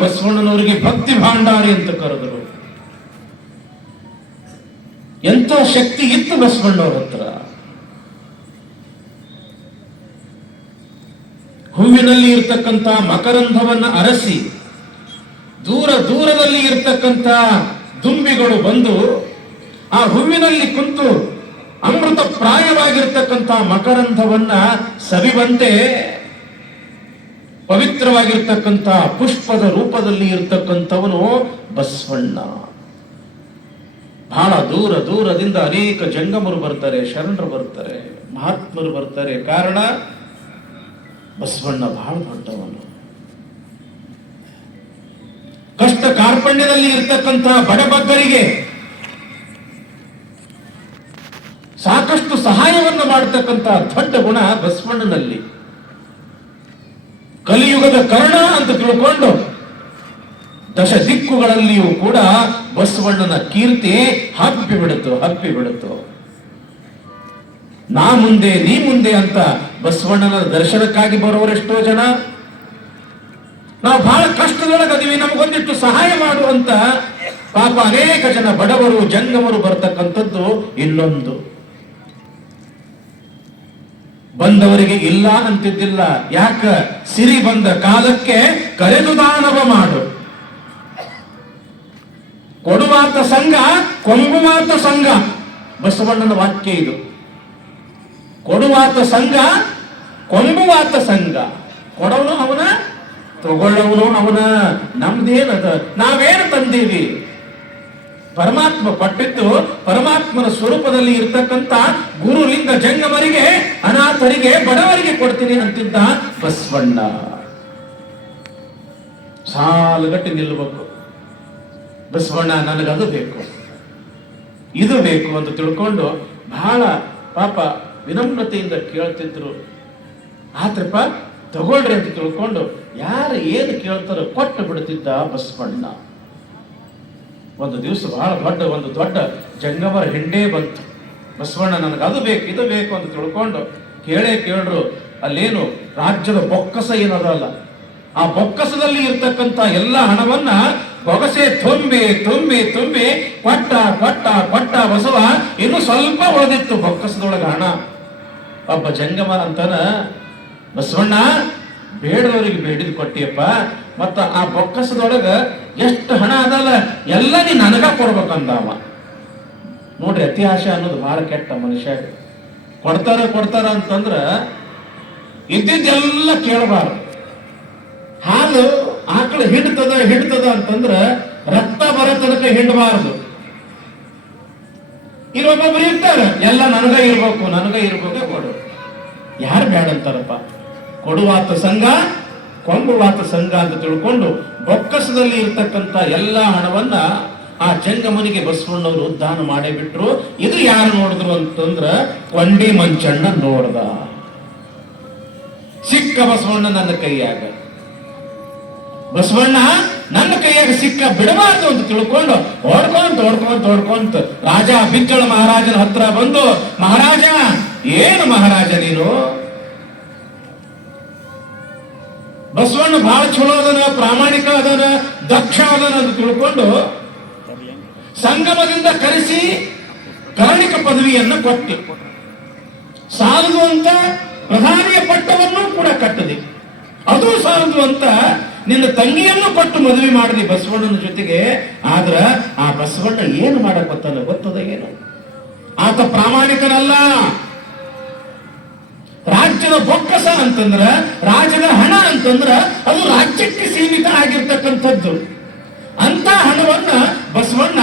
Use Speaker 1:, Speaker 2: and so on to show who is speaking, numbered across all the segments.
Speaker 1: ಬಸವಣ್ಣನವರಿಗೆ ಭಕ್ತಿ ಭಾಂಡಾರಿ ಅಂತ ಕರೆದರು. ಎಂತ ಶಕ್ತಿ ಇತ್ತು ಬಸವಣ್ಣವ್ರ ಹತ್ರ. ಹೂವಿನಲ್ಲಿ ಇರ್ತಕ್ಕಂಥ ಮಕರಂಧವನ್ನ ಅರಸಿ, ದೂರ ದೂರದಲ್ಲಿ ಇರ್ತಕ್ಕಂಥ ದುಂಬಿಗಳು ಬಂದು, ಆ ಹೂವಿನಲ್ಲಿ ಕುಂತು ಅಮೃತ ಪ್ರಾಯವಾಗಿರ್ತಕ್ಕಂಥ ಮಕರಂಧವನ್ನ ಸವಿವಂತೆ ಪವಿತ್ರವಾಗಿರ್ತಕ್ಕಂಥ ಪುಷ್ಪದ ರೂಪದಲ್ಲಿ ಇರ್ತಕ್ಕಂಥವನು ಬಸವಣ್ಣ. ಬಹಳ ದೂರ ದೂರದಿಂದ ಅನೇಕ ಜಂಗಮರು ಬರ್ತಾರೆ, ಶರಣರು ಬರ್ತಾರೆ, ಮಹಾತ್ಮರು ಬರ್ತಾರೆ. ಕಾರಣ ಬಸವಣ್ಣ ಬಹಳ ದೊಡ್ಡವನು. ಕಷ್ಟ ಕಾರ್ಪಣ್ಯದಲ್ಲಿ ಇರ್ತಕ್ಕಂತಹ ಬಡಬಗ್ಗರಿಗೆ ಸಾಕಷ್ಟು ಸಹಾಯವನ್ನು ಮಾಡತಕ್ಕಂತಹ ದೊಡ್ಡ ಗುಣ ಬಸವಣ್ಣನಲ್ಲಿ. ಕಲಿಯುಗದ ಕರ್ಣ ಅಂತ ತಿಳ್ಕೊಂಡು ದಶ ದಿಕ್ಕುಗಳಲ್ಲಿಯೂ ಕೂಡ ಬಸವಣ್ಣನ ಕೀರ್ತಿ ಹಬ್ಬಿ ಬಿಡುತ್ತು, ಹಪ್ಪಿ ಬಿಡುತ್ತು. ನಾ ಮುಂದೆ, ನೀ ಮುಂದೆ ಅಂತ ಬಸವಣ್ಣನ ದರ್ಶನಕ್ಕಾಗಿ ಬರುವರೆಷ್ಟೋ ಜನ. ನಾವು ಬಹಳ ಕಷ್ಟದೊಳಗದೀವಿ ನಮಗೊಂದಿಟ್ಟು ಸಹಾಯ ಮಾಡುವಂತ ಪಾಪ ಅನೇಕ ಜನ ಬಡವರು, ಜಂಗಮರು ಬರ್ತಕ್ಕಂಥದ್ದು ಇನ್ನೊಂದು. ಬಂದವರಿಗೆ ಇಲ್ಲ ಅಂತಿದ್ದಿಲ್ಲ ಯಾಕ? ಸಿರಿ ಬಂದ ಕಾಲಕ್ಕೆ ಕರೆದು ದಾನವ ಮಾಡು. ಕೊಡುವಾತ ಸಂಘ ಕೊಂಬುವಾತ ಸಂಘ. ಬಸವಣ್ಣನ ವಾಕ್ಯ ಇದು. ಕೊಡುವಾತ ಸಂಘ ಕೊಂಬುವಾತ ಸಂಘ. ಕೊಡವನು ಅವನ, ತಗೊಳ್ಳವನು ಅವನ. ನಮ್ದೇನದ? ನಾವೇನು ತಂದೀವಿ? ಪರಮಾತ್ಮ ಪಟ್ಟಿದ್ದು ಪರಮಾತ್ಮನ ಸ್ವರೂಪದಲ್ಲಿ ಇರ್ತಕ್ಕಂಥ ಗುರುಲಿಂಗ ಜಂಗಮರಿಗೆ, ಅನಾಥರಿಗೆ, ಬಡವರಿಗೆ ಕೊಡ್ತೀನಿ ಅಂತಿದ್ದ ಬಸವಣ್ಣ. ಸಾಲುಗಟ್ಟಿ ನಿಲ್ಲಬೇಕು ಬಸವಣ್ಣ, ನನಗದು ಬೇಕು. ಇದು ಬೇಕು ಅಂತ ತಿಳ್ಕೊಂಡು ಬಹಳ ಪಾಪ ವಿನಮ್ರತೆಯಿಂದ ಕೇಳ್ತಿದ್ರು. ಆತ್ರಪ್ಪ ತಗೊಳ್ರಿ ಅಂತ ತಿಳ್ಕೊಂಡು ಯಾರು ಏನು ಕೇಳ್ತಾರೋ ಕೊಟ್ಟು ಬಿಡ್ತಿದ್ದ ಬಸವಣ್ಣ. ಒಂದು ದಿವಸ ಬಹಳ ದೊಡ್ಡ ಒಂದು ದೊಡ್ಡ ಜಂಗಮರ ಹಿಂಡೇ ಬಂತು. ಬಸವಣ್ಣ ನನಗೆ ಅದು ಬೇಕು, ಇದು ಬೇಕು ಅಂತ ತಿಳ್ಕೊಂಡು ಕೇಳೇ ಕೇಳ್ರು, ಅಲ್ಲೇನು ರಾಜ್ಯದ ಬೊಕ್ಕಸ ಏನದಲ್ಲ. ಆ ಬೊಕ್ಕಸದಲ್ಲಿ ಇರ್ತಕ್ಕಂಥ ಎಲ್ಲ ಹಣವನ್ನ ಬೊಗಸೆ ತುಂಬಿ ತುಂಬಿ ತುಂಬಿ ಕೊಟ್ಟ ಕೊಟ್ಟ ಕೊಟ್ಟ ಬಸವ ಇನ್ನು ಸ್ವಲ್ಪ ಉಳಿದಿತ್ತು ಬೊಕ್ಕಸದೊಳಗೆ ಹಣ. ಒಬ್ಬ ಜಂಗಮರ ಅಂತಾನ ಬಸವಣ್ಣ, ಬೇಡದವರಿಗೆ ಬೇಡಿದ್ ಕೊಟ್ಟಿಯಪ್ಪ ಮತ್ತ ಆ ಬೊಕ್ಕಸದೊಳಗ ಎಷ್ಟು ಹಣ ಅದಲ್ಲ, ಎಲ್ಲ ನೀ ನನಗ ಕೊಡ್ಬೇಕಂದವ. ನೋಡ್ರಿ ಅತಿ ಆಶೆ ಅನ್ನೋದು ಬಹಳ ಕೆಟ್ಟ ಮನುಷ್ಯ ಕೊಡ್ತಾರ ಕೊಡ್ತಾರ ಅಂತಂದ್ರ ಇದ್ದಿದ್ದೆಲ್ಲ ಕೇಳಬಾರ್ದು. ಹಾಲು ಆಕಳು ಹಿಡ್ತದ ಹಿಡ್ತದ ಅಂತಂದ್ರ ರಕ್ತ ಬರೋ ತನಕ ಹಿಂಡಬಾರದು. ಇಲ್ಲೊಬ್ಬೊಬ್ರು ಇರ್ತಾರೆ, ಎಲ್ಲ ನನಗ ಇರ್ಬೇಕು ನನಗ ಇರ್ಬೇಕು ಕೊಡು. ಯಾರು ಬೇಡ ಅಂತಾರಪ್ಪ ಕೊಡುವಾತ ಸಂಘ ಕೊಂಬುವಾತ ಸಂಘ ಅಂತ ತಿಳ್ಕೊಂಡು ಬೊಕ್ಕಸದಲ್ಲಿ ಇರ್ತಕ್ಕಂಥ ಎಲ್ಲ ಹಣವನ್ನ ಆ ಜಂಗಮನಿಗೆ ಬಸವಣ್ಣವರು ದಾನ ಮಾಡೇ ಬಿಟ್ರು. ಇದು ಯಾರು ನೋಡಿದ್ರು ಅಂತಂದ್ರ ಕೊಂಡಿ ಮಂಚಣ್ಣ ನೋಡ್ದ. ಸಿಕ್ಕ ಬಸವಣ್ಣ ನನ್ನ ಕೈಯಾಗ. ಬಸವಣ್ಣ, ನನ್ನ ಕೈಯಾಗ ಸಿಕ್ಕ ಬಿಡಬಾರ್ದು ಅಂತ ತಿಳ್ಕೊಂಡು ಓಡ್ಕೊಂತ ಓಡ್ಕೊಂತ ಓಡ್ಕೊಂತ ರಾಜ ಬಿಚ್ಚಳ ಮಹಾರಾಜನ ಹತ್ರ ಬಂದು, ಮಹಾರಾಜ, ಏನು ಮಹಾರಾಜ ನೀನು? ಬಸವಣ್ಣ ಬಹಳ ಚಲೋ ಅದನ, ಪ್ರಾಮಾಣಿಕ ಅದನ, ದಕ್ಷ ಅದನ ಅಂತ ತಿಳ್ಕೊಂಡು ಸಂಗಮದಿಂದ ಕರೆಸಿ ಕರ್ಣಿಕ ಪದವಿಯನ್ನು ಕೊಟ್ಟು. ಸಾಲದು ಅಂತ ಪ್ರಧಾನಿಯ ಪಟ್ಟವನ್ನು ಕೂಡ ಕಟ್ಟದೆ. ಅದು ಸಾಲದು ಅಂತ ನಿನ್ನ ತಂಗಿಯನ್ನು ಕೊಟ್ಟು ಮದುವೆ ಮಾಡಿದೆ ಬಸವಣ್ಣನ ಜೊತೆಗೆ, ಆದ್ರ ಆ ಬಸವಣ್ಣ ಏನು ಮಾಡಕ್ ಗೊತ್ತಲ್ಲ ಗೊತ್ತದ ಏನು? ಆತ ಪ್ರಾಮಾಣಿಕನಲ್ಲ. ರಾಜ್ಯದ ಬೊಕ್ಕಸ ಅಂತಂದ್ರ, ರಾಜ್ಯದ ಹಣ ಅಂತಂದ್ರ ಅದು ರಾಜ್ಯಕ್ಕೆ ಸೀಮಿತ ಆಗಿರ್ತಕ್ಕಂಥದ್ದು. ಅಂತ ಹಣವನ್ನ ಬಸವಣ್ಣ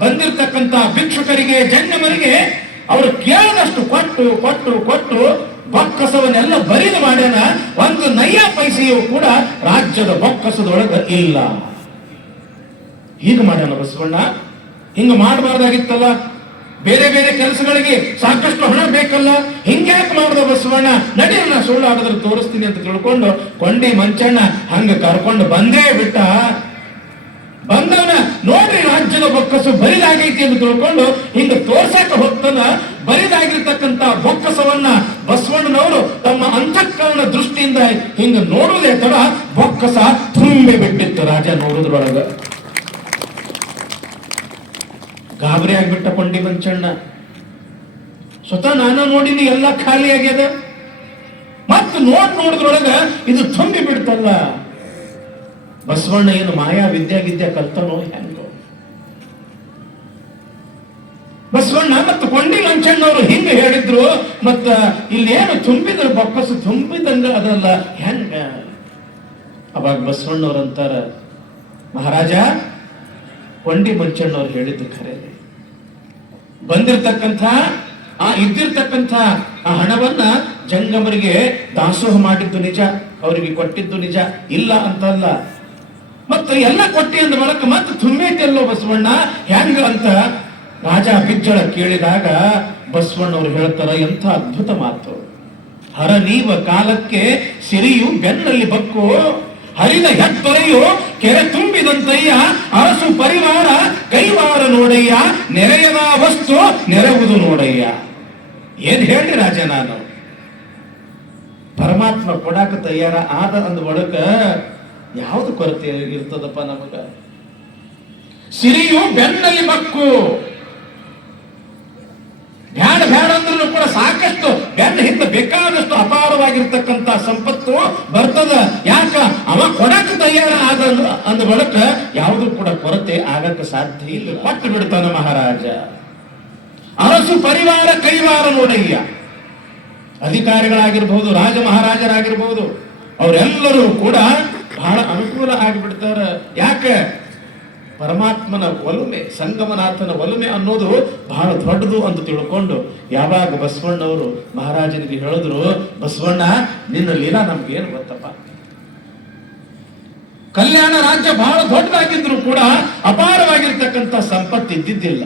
Speaker 1: ಬಂದಿರತಕ್ಕಂತ ಭಿಕ್ಷುಕರಿಗೆ ಜನ್ಮರಿಗೆ ಅವರು ಕೇಳದಷ್ಟು ಕೊಟ್ಟು ಕೊಟ್ಟು ಕೊಟ್ಟು ಬೊಕ್ಕಸವನ್ನೆಲ್ಲ ಬರಿದು ಮಾಡ್ಯಾನ. ಒಂದು ನಯ್ಯ ಪೈಸೆಯೂ ಕೂಡ ರಾಜ್ಯದ ಬೊಕ್ಕಸದೊಳಗ ಇಲ್ಲ. ಹೀಗೆ ಮಾಡ್ಯಾನ ಬಸವಣ್ಣ. ಹಿಂಗ ಮಾಡಬಾರ್ದಾಗಿತ್ತಲ್ಲ. ಬೇರೆ ಬೇರೆ ಕೆಲಸಗಳಿಗೆ ಸಾಕಷ್ಟು ಹಣ ಬೇಕಲ್ಲ? ಹಿಂಗ್ಯಾಕೆ ಮಾಡಿದ ಬಸವಣ್ಣ? ನಡಿಯಲ್ಲ ಸುಳ್ಳು ಆಡಿದ್ರೆ ತೋರಿಸ್ತೀನಿ ಅಂತ ತಿಳ್ಕೊಂಡು ಕೊಂಡಿ ಮಂಚಣ್ಣ ಹಂಗ ಕರ್ಕೊಂಡು ಬಂದೇ ಬಿಟ್ಟ. ಬಂದವನ ನೋಡ್ರಿ ರಾಜ್ಯದ ಬೊಕ್ಕಸು ಬರಿದಾಗೈತಿ ಅಂತ ತಿಳ್ಕೊಂಡು ಹಿಂಗ ತೋರ್ಸಕ ಹೋಗ್ತಾನ ಬರಿದಾಗಿರ್ತಕ್ಕಂತ ಬೊಕ್ಕಸವನ್ನ ಬಸವಣ್ಣನವರು ತಮ್ಮ ಅಂತಃಕರಣ ದೃಷ್ಟಿಯಿಂದ ಹಿಂಗ ನೋಡುವುದೇ ತರ ಬೊಕ್ಕಸ ತುಂಬಿ ಬಿಟ್ಟಿತ್ತು ರಾಜ ನೋಡುದ್ರೊಳಗ. ಗಾಬರಿ ಆಗ್ಬಿಟ್ಟ ಕೊಂಡಿ ಮಂಚಣ್ಣ. ಸ್ವತಃ ನಾನು ನೋಡಿನಿ ಎಲ್ಲ ಖಾಲಿ ಆಗ್ಯದ. ಮತ್ ನೋಡ್ ನೋಡಿದ್ರೊಳಗ ಇದು ತುಂಬಿ ಬಿಡ್ತಲ್ಲ. ಬಸವಣ್ಣ ಏನು ಮಾಯಾ ವಿದ್ಯಾ ವಿದ್ಯಾ ಕಲ್ತನೋ ಹೆಂಗೋ. ಬಸವಣ್ಣ ಮತ್ತು ಕೊಂಡಿ ಲಂಚಣ್ಣವರು ಹಿಂಗ ಹೇಳಿದ್ರು, ಮತ್ತ ಇಲ್ಲೇನು ತುಂಬಿದ್ರು ಬಪ್ಪಸ್ ತುಂಬಿದಂಗ ಅದಲ್ಲ, ಹೆಂಗ? ಅವಾಗ ಬಸವಣ್ಣವ್ರು ಅಂತಾರ, ಮಹಾರಾಜ ಕೊಂಡಿ ಮಂಚಣ್ಣವ್ರು ಹೇಳಿದ್ದು ಖರೆ. ಬಂದಿರ್ತಕ್ಕಂಥ, ಆ ಇದ್ದಿರ್ತಕ್ಕಂಥ ಆ ಹಣವನ್ನ ಜಂಗಮರಿಗೆ ದಾಸೋಹ ಮಾಡಿದ್ದು ನಿಜ, ಅವರಿಗೆ ಕೊಟ್ಟಿದ್ದು ನಿಜ, ಇಲ್ಲ ಅಂತಲ್ಲ ಮತ್ತು ಎಲ್ಲ ಕೊಟ್ಟಿ ಅಂದ ಬಳಕ ಮತ್ತೆ ತುಂಬೈತೆಲ್ಲೋ ಬಸವಣ್ಣ, ಹೆಂಗ ಅಂತ ರಾಜ ಬಿಜ್ಜಳ ಕೇಳಿದಾಗ ಬಸವಣ್ಣವ್ರು ಹೇಳ್ತಾರ, ಎಂಥ ಅದ್ಭುತ ಮಾತು. ಹರ ನೀವ ಕಾಲಕ್ಕೆ ಸಿರಿಯು ಬೆನ್ನಲ್ಲಿ ಬಕ್ಕು ಹರಿದ ಹೆತ್ತೊರೆಯು ಕೆರೆ ತುಂಬಿದಂತಯ್ಯ, ಅರಸು ಪರಿವಾರ ಕೈವಾರ ನೋಡಯ್ಯ, ನೆರೆಯದ ವಸ್ತು ನೆರವುದು ನೋಡಯ್ಯ. ಏನ್ ಹೇಳಿ ರಾಜ ನಾನು? ಪರಮಾತ್ಮ ಕೊಡಾಕ ತಯಾರ ಆದ ಅಂದ ಒಳಕ ಯಾವ್ದು ಕೊರತೆ ಇರ್ತದಪ್ಪ ನಮಗ? ಸಿರಿಯು ಬೆನ್ನಲ್ಲಿ ಬಕ್ಕು ಬ್ಯಾಡ ಬ್ಯಾಡ ಅಂದ್ರೂ ಕೂಡ ಸಾಕಷ್ಟು ಬೆನ್ನ ಹಿಂದೆ ಬೇಕಾದಷ್ಟು ಅಪಾರವಾಗಿರ್ತಕ್ಕಂತ ಸಂಪತ್ತು ಬರ್ತದ. ಯಾಕ? ಅವ ಕೊಡಕ್ಕೆ ತಯಾರ ಆದ ಅಂದ ಬಳಕ ಯಾವುದು ಕೂಡ ಕೊರತೆ ಆಗಕ್ಕೆ ಸಾಧ್ಯ ಇಲ್ಲ. ಪಟ್ಟು ಬಿಡ್ತಾನ ಮಹಾರಾಜ. ಅರಸು ಪರಿವಾರ ಕೈವಾರ ನೋಡಯ್ಯ. ಅಧಿಕಾರಿಗಳಾಗಿರ್ಬಹುದು ರಾಜ ಮಹಾರಾಜರಾಗಿರ್ಬಹುದು ಅವರೆಲ್ಲರೂ ಕೂಡ ಬಹಳ ಅನುಕೂಲ ಆಗಿಬಿಡ್ತಾರ. ಯಾಕೆ? ಪರಮಾತ್ಮನ ಒಲುಮೆ, ಸಂಗಮನಾಥನ ಒಲುಮೆ ಅನ್ನೋದು ಬಹಳ ದೊಡ್ಡದು ಅಂತ ತಿಳ್ಕೊಂಡು ಯಾವಾಗ ಬಸವಣ್ಣವರು ಮಹಾರಾಜನಿಗೆ ಹೇಳಿದ್ರು, ಬಸವಣ್ಣ, ನಿನ್ನ ಲೀಲಾ ನಮ್ಗೇನು ಗೊತ್ತಪ್ಪ? ಕಲ್ಯಾಣ ರಾಜ್ಯ ಬಹಳ ದೊಡ್ಡದಾಗಿದ್ರು ಕೂಡ ಅಪಾರವಾಗಿರ್ತಕ್ಕಂಥ ಸಂಪತ್ತು ಇದ್ದಿದ್ದಿಲ್ಲ.